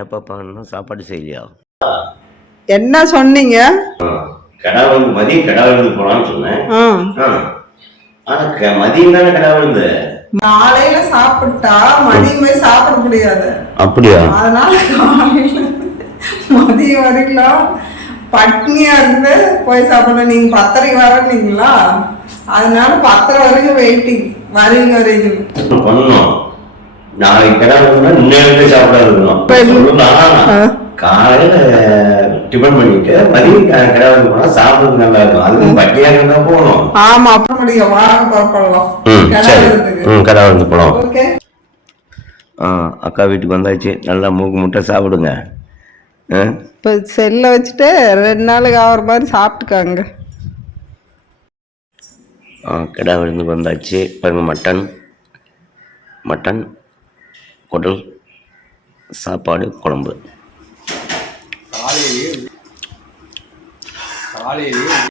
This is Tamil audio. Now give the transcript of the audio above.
ஏப்பாப்பா இன்னும் சாப்பாடு செய்யலையா? என்ன சொன்னீங்க? கடா விருந்து மதியம் கடா விருந்து போலான்னு சொன்னேன். ஆனா மதியம் தானே கடா விருந்து. காலையில சாப்பிட்டா மதியமே சாப்பிட முடியாது. அப்படியா? அதனால காலையில மதியம் வரைக்கும் பட்னியா இருந்து போய் சாப்பிடணும். நீங்க 10:30 வரீங்களா, அதனால 10:30 வரைக்கும் வெயிட்டிங். வரீங்க பண்ணணும். நாளைக்கு கடா விருந்துனா இன்னும் சாப்பிடாது இருக்கணும். காலையில டிபன் பண்ணிட்டு மதியம் கடை வந்து போனா சாப்பிடுறது நல்லா இருக்கும். அதுவும் பட்டியாக இருந்தா போகணும். ஆமா, அப்ப முடியும். வாங்க புறப்படலாம். கடை வந்து போகலாம். அக்கா வீட்டுக்கு வந்தாச்சு. நல்லா மூக்கு முட்டை சாப்பிடுங்க. இப்போ செல்லை வச்சுட்டு 2 நாளுக்கு ஆகிற மாதிரி சாப்பிட்டுக்காங்க. கடை விருந்து வந்தாச்சு. பாருங்க, மட்டன் குடல் சாப்பாடு குழம்பு. காலையிலேயே